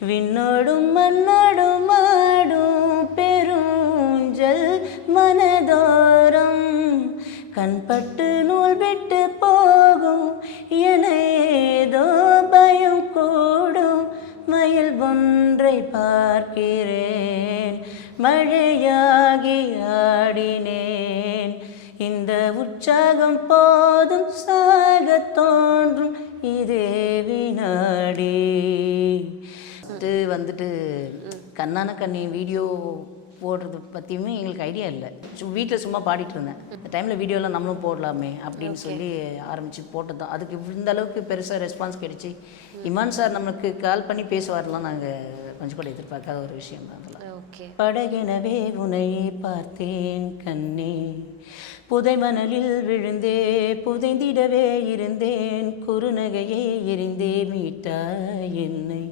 விண்ணோடும் மண்ணோடும் ஆடும் பெருஞ்சல் மனதோரம் கண்பட்டு நூல் விட்டு போகும் என ஏதோ பயம் கூடும் மயில் ஒன்றை பார்க்கிறேன் மழையாகி ஆடினேன் இந்த உற்சாகம் போதும் சாக தோன்றும் இதே வினாடி வந்துட்டு கண்ணான கண்ணி வீடியோ போடுறது பற்றியுமே எங்களுக்கு ஐடியா இல்லை. வீட்டில் சும்மா பாடிட்டு இருந்தேன். அந்த டைமில் வீடியோலாம் நம்மளும் போடலாமே அப்படின்னு சொல்லி ஆரம்பித்து போட்டோம். அதுக்கு இந்த அளவுக்கு பெருசாக ரெஸ்பான்ஸ் கிடைச்சி இமான் சார் நம்மளுக்கு கால் பண்ணி பேசுவார்லாம் நாங்கள் கொஞ்சம் கூட எதிர்பார்க்காத ஒரு விஷயம் தான் அதெல்லாம். ஓகே. படகெனவே உனையை பார்த்தேன் கண்ணே, புதை மணலில் விழுந்தே புதைந்திடவே இருந்தேன், குறுநகையே எரிந்தே மீட்டாய் என்னை.